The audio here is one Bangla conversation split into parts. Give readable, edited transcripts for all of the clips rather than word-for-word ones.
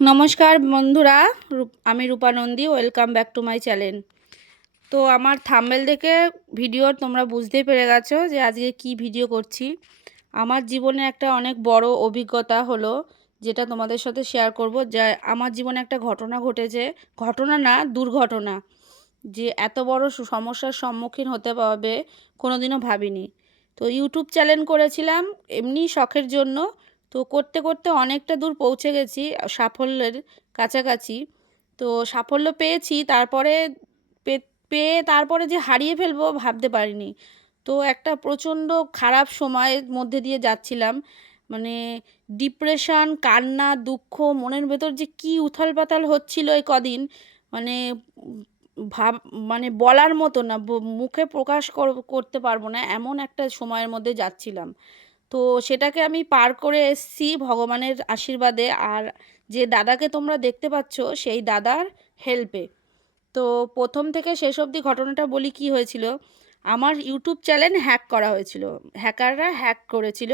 নমস্কার বন্ধুরা, আমি Rupa Nandi. Welcome back to my channel. তো আমার থাম্বনেল দেখে ভিডিওর তোমরা বুঝতেই পেরে গেছো যে আজকে কি ভিডিও করছি। আমার জীবনে একটা অনেক বড় অভিজ্ঞতা হলো, যেটা তোমাদের সাথে শেয়ার করব। যা আমার জীবনে একটা ঘটনা ঘটেছে, ঘটনা না দুর্ঘটনা, যে এত বড় সমস্যার সম্মুখীন হতে পারবে কোনোদিনও ভাবিনি। তো ইউটিউব চ্যানেল করেছিলাম এমনি শখের জন্য। তো করতে করতে অনেকটা দূর পৌঁছে গেছি, সাফল্যের কাছাকাছি। তো সাফল্য পেয়েছি, তারপরে পেয়ে তারপরে যে হারিয়ে ফেলবো ভাবতে পারিনি। তো একটা প্রচণ্ড খারাপ সময়ের মধ্যে দিয়ে যাচ্ছিলাম, মানে ডিপ্রেশন, কান্না, দুঃখ, মনের ভেতর যে কী উথাল পাতাল হচ্ছিল এই কদিন, মানে ভাব মানে বলার মতো না, মুখে প্রকাশ করতে পারবো না, এমন একটা সময়ের মধ্যে যাচ্ছিলাম। তো সেটাকে আমি পার করে এসেছি ভগবানের আশীর্বাদে, আর যে দাদাকে তোমরা দেখতে পাচ্ছ সেই দাদার হেল্পে। তো প্রথম থেকে শেষ অবধি ঘটনাটা বলি কি হয়েছিল। আমার ইউটিউব চ্যানেল হ্যাক করা হয়েছিল, হ্যাকাররা হ্যাক করেছিল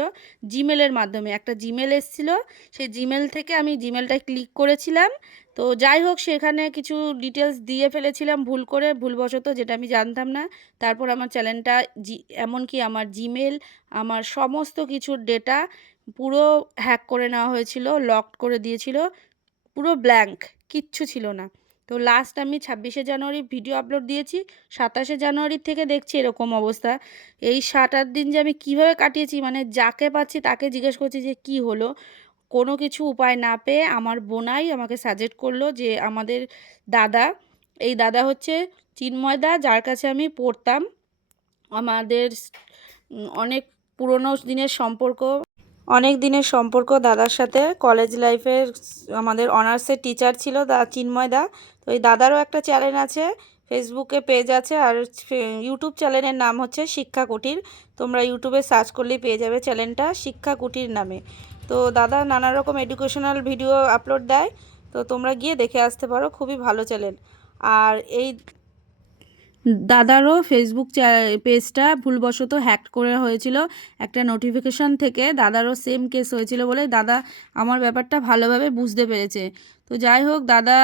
জিমেলের মাধ্যমে। একটা জিমেল এসেছিল, সেই জিমেল থেকে আমি জিমেলটায় ক্লিক করেছিলাম। তো যাই হোক, সেখানে কিছু ডিটেলস দিয়ে ফেলেছিলাম ভুল করে, ভুলবশত, যেটা আমি জানতাম না। তারপর আমার চ্যানেলটা এমনকি আমার জিমেল, আমার সমস্ত কিছুর ডেটা পুরো হ্যাক করে নেওয়া হয়েছিল, লক করে দিয়েছিল, পুরো ব্ল্যাঙ্ক, কিচ্ছু ছিল না। তো লাস্ট আমি 26শে জানুয়ারি ভিডিও আপলোড দিয়েছি, 27শে জানুয়ারির থেকে দেখছি এরকম অবস্থা। এই 7-8 দিন যে আমি কীভাবে কাটিয়েছি, মানে যাকে পাচ্ছি তাকে জিজ্ঞেস করছি যে কি হলো। কোনো কিছু উপায় না পেয়ে আমার বোনাই আমাকে সাজেস্ট করলো যে আমাদের দাদা, এই দাদা হচ্ছে চিন্ময়দা, যার কাছে আমি পড়তাম। আমাদের অনেক পুরনো দিনের সম্পর্ক, দাদার সাথে কলেজ লাইফের আমাদের অনার্সের টিচার ছিল চিন্ময়দা। তো এই দাদারও একটা চ্যানেল আছে, ফেসবুকে পেজ আছে, আর ইউটিউব চ্যানেলের নাম হচ্ছে শিক্ষা কুটির। তোমরা ইউটিউবে সার্চ করলেই পেয়ে যাবে চ্যানেলটা, শিক্ষা কুটির নামে। তো দাদা নানা রকম এডুকেশনাল ভিডিও আপলোড দেয়, তো তোমরা গিয়ে দেখে আসতে পারো, খুবই ভালো চ্যানেল। আর এই দাদারও ফেসবুক পেজটা ভুলবশত হ্যাক করে হয়েছিল একটা নোটিফিকেশান থেকে। দাদারও সেম কেস হয়েছিল বলে দাদা আমার ব্যাপারটা ভালোভাবে বুঝতে পেরেছে। তো যাই হোক, দাদা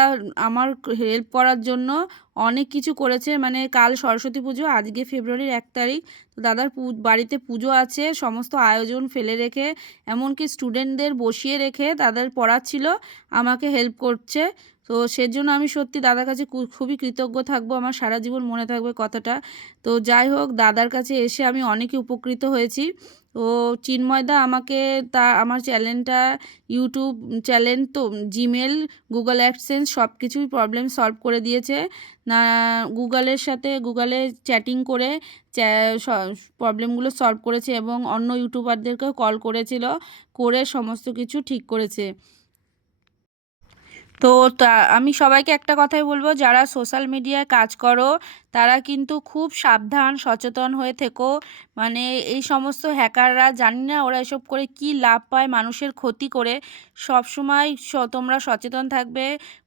আমার হেল্প করার জন্য অনেক কিছু করেছে। মানে কাল সরস্বতী পুজো, আজকে ফেব্রুয়ারির 1 তারিখ। তো দাদার বাড়িতে পুজো আছে, সমস্ত আয়োজন ফেলে রেখে, এমনকি স্টুডেন্টদের বসিয়ে রেখে তাদের পড়াচ্ছিল, আমাকে হেল্প করছে। তো সেজন্য আমি সত্যি দাদার কাছে খুবই কৃতজ্ঞ থাকবো, আমার সারা জীবন মনে থাকবে কথাটা। তো যাই হোক, দাদার কাছে এসে আমি অনেকই উপকৃত হয়েছি। তো চিন্ময়দা আমাকে আমার চ্যানেলটা, ইউটিউব চ্যানেল, তো জিমেল, গুগল অ্যাডসেন্স সব কিছুই প্রবলেম সলভ করে দিয়েছে। না, গুগলে চ্যাটিং করে প্রবলেমগুলো সলভ করেছে, এবং অন্য ইউটিউবারদেরকেও কল করেছিল, করে সমস্ত কিছু ঠিক করেছে। তো আমি সবাইকে একটা কথাই বলবো, যারা সোশ্যাল মিডিয়ায় কাজ করো তারা কিন্তু খুব সাবধান, সচেতন হয়ে থেকো। মানে এই সমস্ত হ্যাকাররা, জানি না ওরা এসব করে কি লাভ পায়, মানুষের ক্ষতি করে। সব সময় তোমরা সচেতন থাকবে,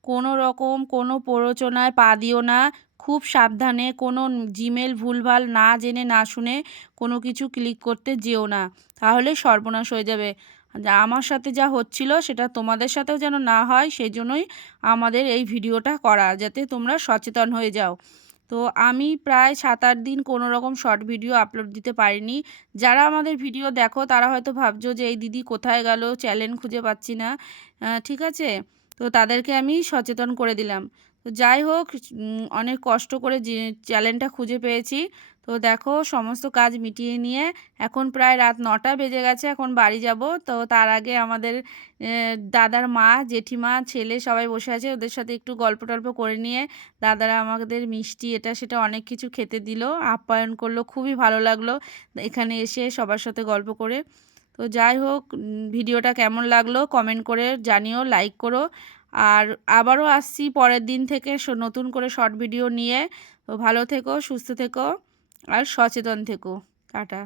কোনো রকম কোনো প্ররোচনায় পা দিও না, খুব সাবধানে, কোনো জিমেল ভুলভাল না জেনে না শুনে কোনো কিছু ক্লিক করতে যেও না, তাহলে সর্বনাশ হয়ে যাবে। আমার সাথে যা হচ্ছিল সেটা তোমাদের সাথেও যেন না হয়, সেই জন্যই আমাদের এই ভিডিওটা করা, যাতে তোমরা সচেতন হয়ে যাও। তো আমি প্রায় 7-8 দিন কোনো রকম শর্ট ভিডিও আপলোড দিতে পারিনি। যারা আমাদের ভিডিও দেখো তারা হয়তো ভাবছো যে এই দিদি কোথায় গেল, চ্যানেল খুঁজে পাচ্ছি না, ঠিক আছে। তো তাদেরকে আমি সচেতন করে দিলাম। তো যাই হোক, অনেক কষ্ট করে চ্যানেলটা খুঁজে পেয়েছি। তো দেখো, সমস্ত কাজ মিটিয়ে নিয়ে এখন প্রায় রাত 9টা বেজে গেছে, এখন বাড়ি যাব। তো তার আগে আমাদের দাদার মা, জেঠিমা, ছেলে সবাই বসে আছে, ওদের সাথে একটু গল্প টল্প করে নিয়ে দাদারা আমাদের মিষ্টি এটা সেটা অনেক কিছু খেতে দিল, আপ্যায়ন করলো, খুবই ভালো লাগলো এখানে এসে সবার সাথে গল্প করে। তো যাই হোক, ভিডিওটা কেমন লাগলো কমেন্ট করে জানিও, লাইক করো। আর আবারও আসছি পরের দিন থেকে নতুন করে শর্ট ভিডিও নিয়ে। তো ভালো থেকো, সুস্থ থেকো, আর সচেতন থেকো। টাটা।